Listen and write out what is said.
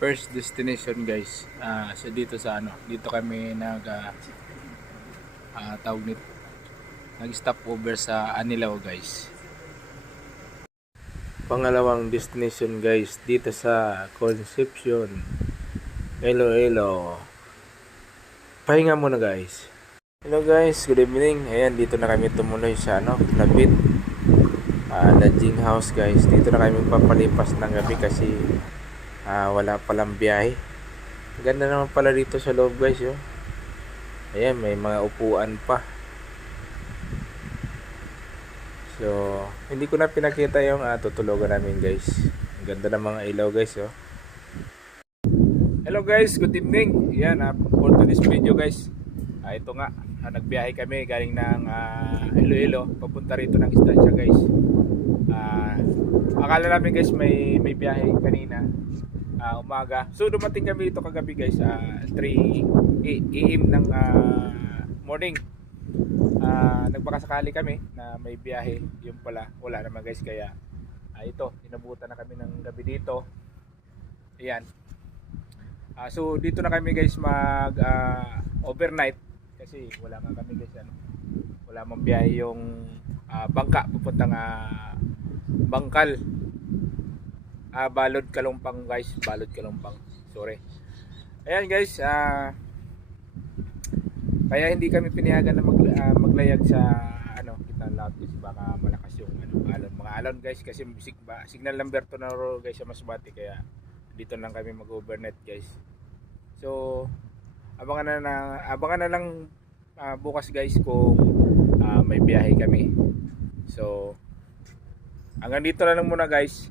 first destination guys. So dito sa dito kami tawag nito, nag-stop over sa Anilao guys. Pangalawang destination guys dito sa Concepcion, Iloilo. Pahinga muna guys. Hello guys, good evening. Ayan, dito na kami tumuloy sa Lapit. Lodging house guys. Dito na kami papalipas ng gabi kasi wala palang biyahe. Ganda naman pala dito sa loob guys, yo. Ayan, may mga upuan pa. So, hindi ko na pinakita yung tutulugan namin guys. Ang ganda ng mga ilaw guys, yo. Hello guys, good evening. Ayan, for today's video guys. Ito nga, nagbiyahe kami galing ng Iloilo papunta rito ng istansya guys. Akala namin guys may biyahe kanina umaga. So dumating kami dito kagabi guys 3 AM ng morning. Nagpakasakali kami na may biyahe, yung pala wala naman guys, kaya ito, inabutan na kami ng gabi dito. Ayan. So dito na kami guys mag overnight kasi wala nga kami guys wala mang biyahe yung bangka pupuntang Bangkal. Balod Kalumpang guys, Balod Kalumpang. Sorry. Ayan guys, kaya hindi kami pinayagan na maglayag sa kitang lahat kasi baka malakas yung mga alon guys, kasi signal number 2 na road guys sa Masbate, kaya dito lang kami mag-overnight guys. So abangan na lang bukas guys kung may biyahe kami. So hanggang dito na lang muna guys.